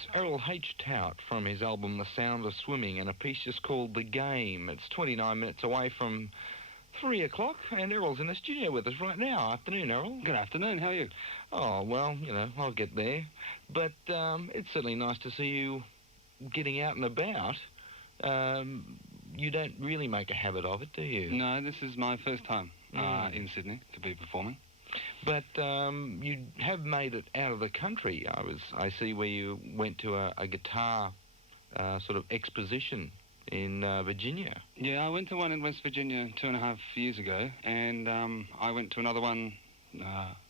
That's Errol H. Tout from his album The Sound of Swimming, and a piece just called The Game. It's 29 minutes away from 3 o'clock, and Errol's in the studio with us right now. Afternoon, Errol. Good afternoon, how are you? Oh, well, you know, I'll get there. But it's certainly nice to see you getting out and about. You don't really make a habit of it, do you? No, this is my first time in Sydney to be performing. But you have made it out of the country. I see where you went to a guitar sort of exposition in Virginia. Yeah, I went to one in West Virginia 2.5 years ago, and I went to another one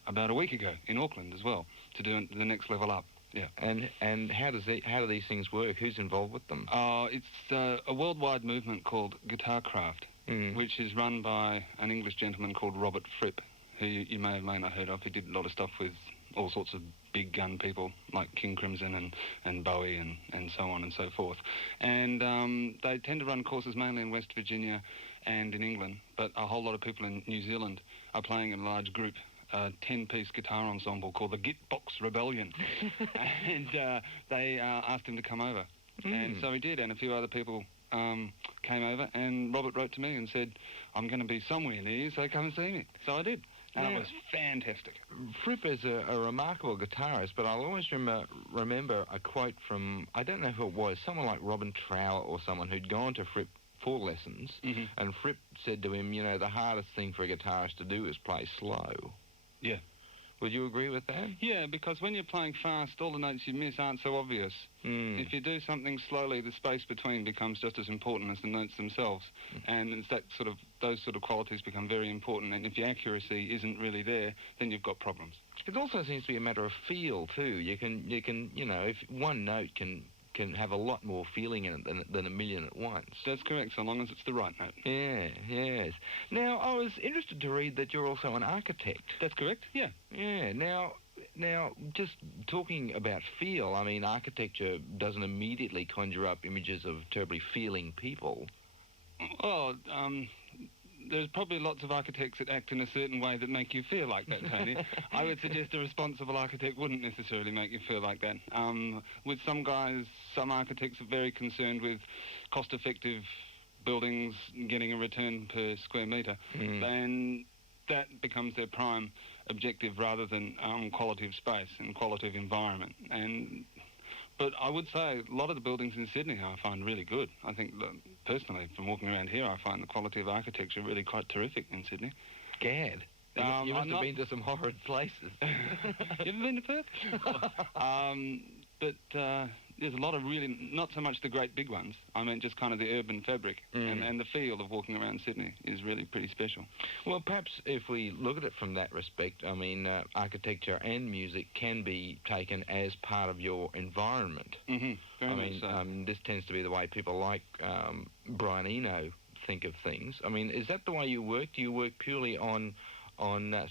about a week ago in Auckland as well to do the next level up. Yeah. And how do these things work? Who's involved with them? It's a worldwide movement called Guitar Craft, which is run by an English gentleman called Robert Fripp, who you may or may not heard of. He did a lot of stuff with all sorts of big gun people like King Crimson and Bowie and so on and so forth. And they tend to run courses mainly in West Virginia and in England, but a whole lot of people in New Zealand are playing in a large group, a 10-piece guitar ensemble called the Gitbox Rebellion. And they asked him to come over. And so he did, and a few other people came over, and Robert wrote to me and said, I'm going to be somewhere near you, so come and see me. So I did. And it was fantastic. Fripp is a remarkable guitarist, but I'll always remember a quote from, I don't know who it was, someone like Robin Trower or someone who'd gone to Fripp for lessons, and Fripp said to him, you know, the hardest thing for a guitarist to do is play slow. Yeah. Would you agree with that? Yeah, because when you're playing fast, all the notes you miss aren't so obvious. If you do something slowly, the space between becomes just as important as the notes themselves. And it's those sort of qualities become very important. And if your accuracy isn't really there, then you've got problems. It also seems to be a matter of feel too. You can, you know, if one note can have a lot more feeling in it than a million at once. That's correct, so long as it's the right note. Yeah, yes. Now, I was interested to read that you're also an architect. That's correct, yeah. Yeah, now, just talking about feel, I mean, architecture doesn't immediately conjure up images of terribly feeling people. Oh, there's probably lots of architects that act in a certain way that make you feel like that, Tony. I would suggest a responsible architect wouldn't necessarily make you feel like that. With some guys, some architects are very concerned with cost-effective buildings, getting a return per square metre, and that becomes their prime objective rather than quality of space and quality of environment. But I would say a lot of the buildings in Sydney I find really good. I think, personally, from walking around here, I find the quality of architecture really quite terrific in Sydney. Gad. You must have been to some horrid places. You ever been to Perth? But there's a lot of really, not so much the great big ones, I mean just kind of the urban fabric, and the feel of walking around Sydney is really pretty special. Well, perhaps if we look at it from that respect, I mean, architecture and music can be taken as part of your environment. Very much so. This tends to be the way people like Brian Eno think of things. I mean, is that the way you work? Do you work purely on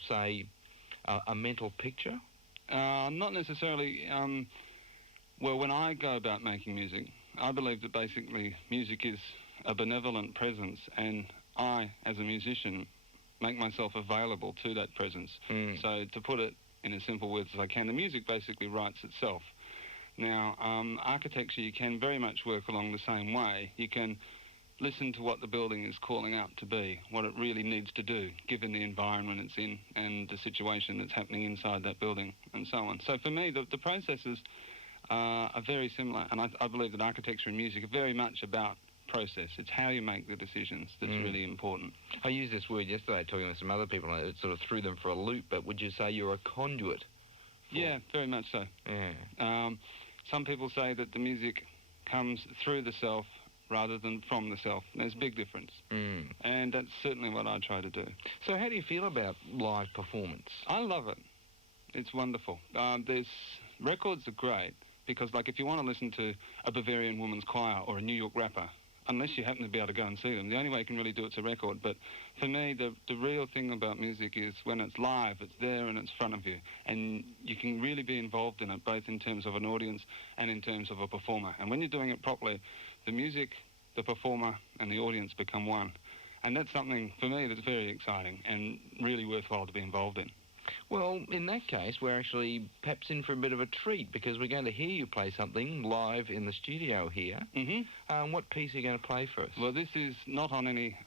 say, a mental picture? Not necessarily. Well, when I go about making music, I believe that basically music is a benevolent presence, and I, as a musician, make myself available to that presence. So to put it in as simple words as I can, the music basically writes itself. Now, architecture, you can very much work along the same way. You can listen to what the building is calling out to be, what it really needs to do, given the environment it's in and the situation that's happening inside that building, and so on. So for me, the processes are very similar, and I believe that architecture and music are very much about process. It's how you make the decisions that's really important. I used this word yesterday talking to some other people, and it sort of threw them for a loop, but would you say you're a conduit? Yeah, very much so. Yeah. Some people say that the music comes through the self rather than from the self. There's a big difference. And that's certainly what I try to do. So how do you feel about live performance? I love it. It's wonderful. Records are great, because like if you want to listen to a Bavarian woman's choir or a New York rapper, unless you happen to be able to go and see them, the only way you can really do it's a record. But for me, the real thing about music is when it's live, it's there and it's in front of you, and you can really be involved in it, both in terms of an audience and in terms of a performer. And when you're doing it properly, the music, the performer and the audience become one. And that's something, for me, that's very exciting and really worthwhile to be involved in. Well, in that case, we're actually perhaps in for a bit of a treat because we're going to hear you play something live in the studio here. Mm-hmm. What piece are you going to play for us? Well, this is not on any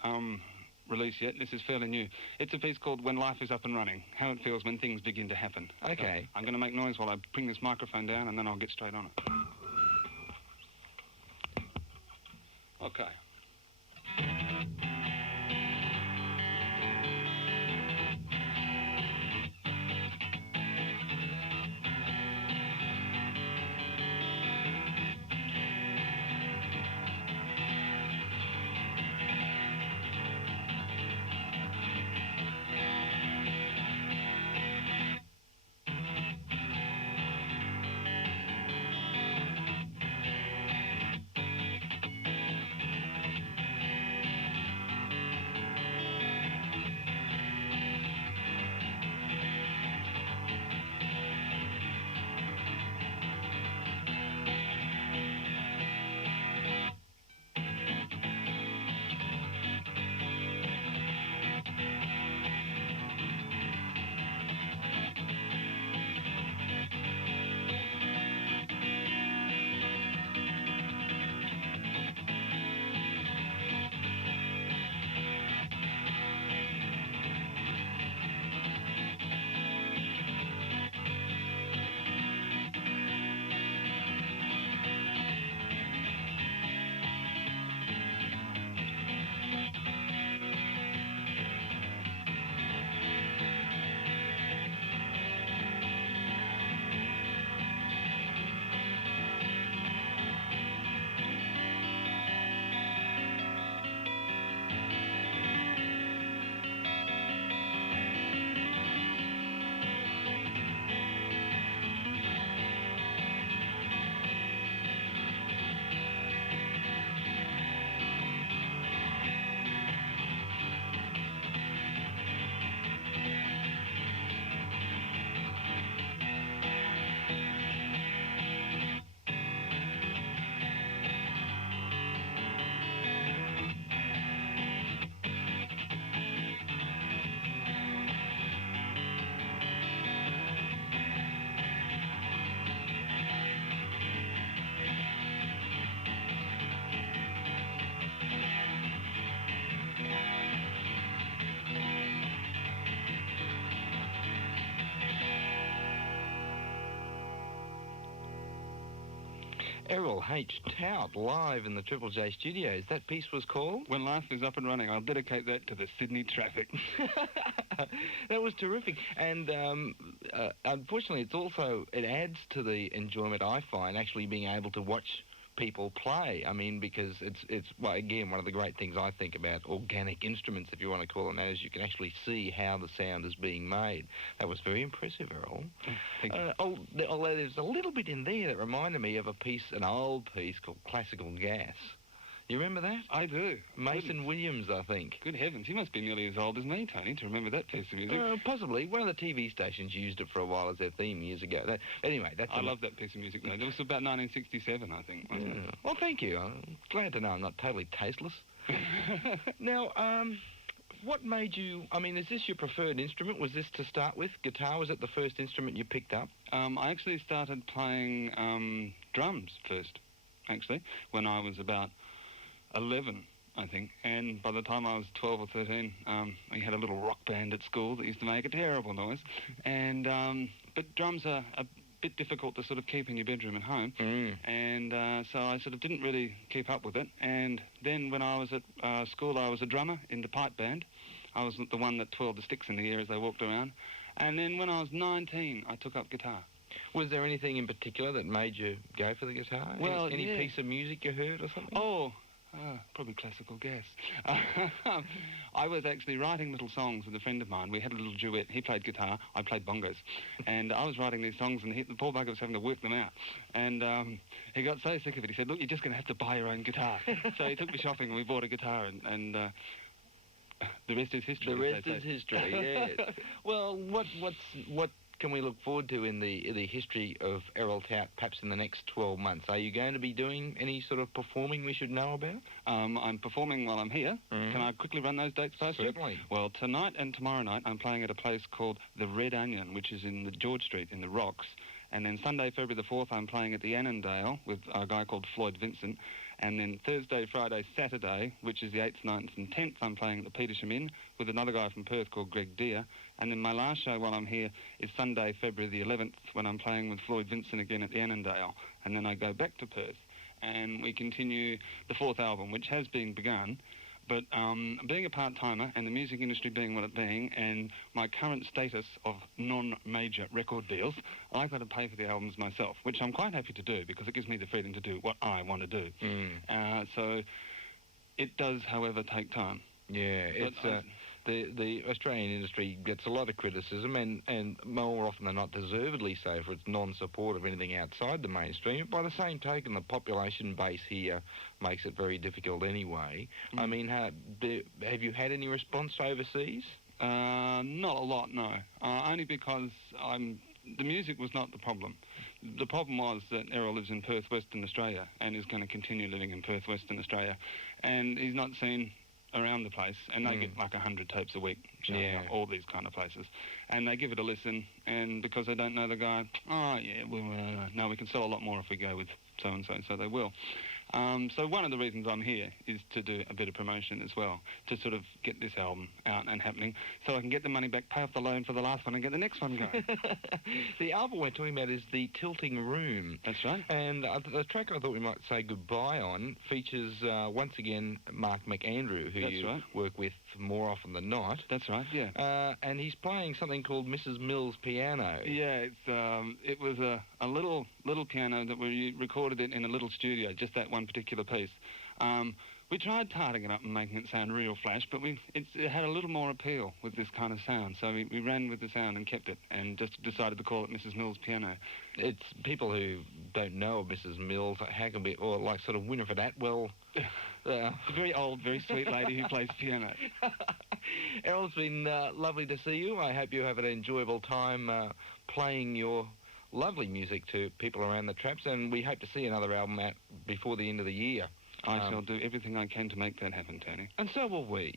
release yet. This is fairly new. It's a piece called When Life Is Up and Running, how it feels when things begin to happen. Okay. So I'm going to make noise while I bring this microphone down, and then I'll get straight on it. Okay. Errol H. Tout live in the Triple J studios. That piece was called? When Life Is Up and Running. I'll dedicate that to the Sydney traffic. That was terrific. And unfortunately, it adds to the enjoyment I find actually being able to watch people play. I mean, because it's well, again, one of the great things I think about organic instruments, if you want to call them that, is you can actually see how the sound is being made. That was very impressive, Errol. Thank you. Although there's a little bit in there that reminded me of an old piece called Classical Gas. You remember that? I do. Mason Williams, I think. Good heavens, you must be nearly as old as me, Tony, to remember that piece of music. Possibly. One of the TV stations used it for a while as their theme years ago. Anyway, that's... I love that piece of music, though. It was about 1967, I think, wasn't it? Well, thank you. I'm glad to know I'm not totally tasteless. Now, what made you... I mean, is this your preferred instrument? Was this to start with? Guitar, was it the first instrument you picked up? I actually started playing drums first, actually, when I was about 11, I think, and by the time I was 12 or 13, we had a little rock band at school that used to make a terrible noise, and but drums are a bit difficult to sort of keep in your bedroom at home, and so I sort of didn't really keep up with it, and then when I was at school, I was a drummer in the pipe band. I was the one that twirled the sticks in the air as they walked around, and then when I was 19, I took up guitar. Was there anything in particular that made you go for the guitar? Well, any piece of music you heard or something? Probably Classical Gas. I was actually writing little songs with a friend of mine. We had a little duet. He played guitar, I played bongos. And I was writing these songs, and the poor bugger was having to work them out. And he got so sick of it, he said, look, you're just going to have to buy your own guitar. So he took me shopping, and we bought a guitar, and the rest is history. The rest is history, yes. Well, what can we look forward to in the history of Errol Tout, perhaps in the next 12 months? Are you going to be doing any sort of performing we should know about? I'm performing while I'm here. Can I quickly run those dates past you? Certainly. Well, tonight and tomorrow night I'm playing at a place called the Red Onion, which is in the George Street in the Rocks. And then Sunday, February the 4th, I'm playing at the Annandale with a guy called Floyd Vincent. And then Thursday, Friday, Saturday, which is the 8th, 9th and 10th, I'm playing at the Petersham Inn with another guy from Perth called Greg Deere. And then my last show while I'm here is Sunday, February the 11th, when I'm playing with Floyd Vincent again at the Annandale. And then I go back to Perth and we continue the 4th album, which has been begun. But being a part-timer and the music industry being what it being and my current status of non-major record deals, I've got to pay for the albums myself, which I'm quite happy to do because it gives me the freedom to do what I want to do. So it does, however, take time. Yeah, it's... The Australian industry gets a lot of criticism and more often than not deservedly so for its non-support of anything outside the mainstream. By the same token, the population base here makes it very difficult anyway. I mean, have you had any response overseas? Not a lot, no. Only because the music was not the problem. The problem was that Errol lives in Perth, Western Australia, and is going to continue living in Perth, Western Australia. And he's not seen around the place, and they get like 100 tapes a week showing up, all these kind of places. And they give it a listen, and because they don't know the guy, no, we can sell a lot more if we go with so-and-so, so they will. So one of the reasons I'm here is to do a bit of promotion as well, to sort of get this album out and happening, so I can get the money back, pay off the loan for the last one and get the next one going. The album we're talking about is The Tilting Room. That's right. And the track I thought we might say goodbye on features, once again, Mark McAndrew, who you work with more often than not. That's right, yeah. And he's playing something called Mrs. Mills' Piano. Yeah, it was a little piano that we recorded it in a little studio, just that one particular piece. We tried tarting it up and making it sound real flash, but it had a little more appeal with this kind of sound, so we ran with the sound and kept it, and just decided to call it Mrs. Mills' Piano. It's people who don't know of Mrs. Mills, how can be, or like sort of Winifred Atwell. A very old, very sweet lady who plays piano. Errol, it's been lovely to see you. I hope you have an enjoyable time playing your lovely music to people around the traps, and we hope to see another album out before the end of the year. I shall do everything I can to make that happen, Tony. And so will we.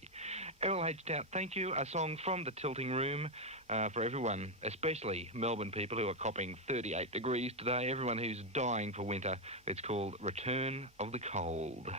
Errol H. Tout, thank you. A song from The Tilting Room for everyone, especially Melbourne people who are copping 38 degrees today, everyone who's dying for winter. It's called Return of the Cold.